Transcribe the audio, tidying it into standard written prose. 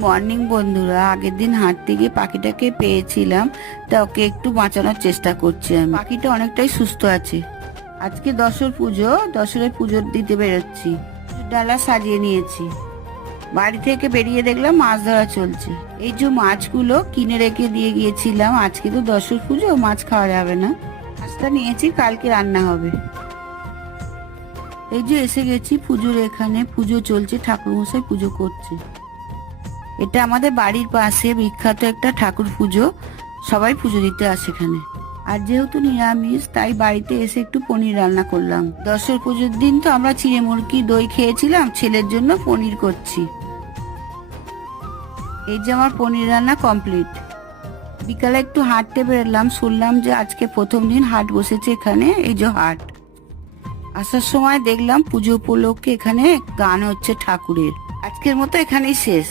Morning বন্ধুরা, আগের দিন হাঁটতে গিয়ে পাখিটাকে পেয়েছিলাম, তা ওকে একটু বাঁচানোর চেষ্টা করছি আমি। পাখিটা অনেকটাই সুস্থ আছে। আজকে দশর পুজো, দশরের পুজো দিতে বেরোচ্ছি। ডালা সাজিয়ে নিয়েছি। বাড়ি থেকে বেরিয়ে দেখলাম মাছ ধরা চলছে। এই যে মাছগুলো কিনে রেখে দিয়ে গিয়েছিলাম, আজকে তো দশর পুজো, মাছ খাওয়া যাবে না। মাছটা নিয়েছি, কালকে রান্না হবে। এই যে এসে গেছি পুজোর এখানে, পুজো চলছে, ঠাকুরমশাই পুজো করছে। এটা আমাদের বাড়ির পাশে বিখ্যাত একটা ঠাকুর পুজো, সবাই পুজো দিতে আসে এখানে। আর যেহেতু নিরামিষ, তাই বাড়িতে এসে একটু পনির রান্না করলাম। দশের পুজোর দিন তো আমরা চিড়ে মুরগি দই খেয়েছিলাম, ছেলের জন্য পনির করছি। এই যে আমার পনির রান্না কমপ্লিট। বিকালে একটু হাঁটতে বেরোলাম, শুনলাম যে আজকে প্রথম দিন হাট বসেছে এখানে। এই যে হাট, আসার সময় দেখলাম পুজো উপলক্ষে এখানে গান হচ্ছে ঠাকুরের। আজকের মতো এখানেই শেষ।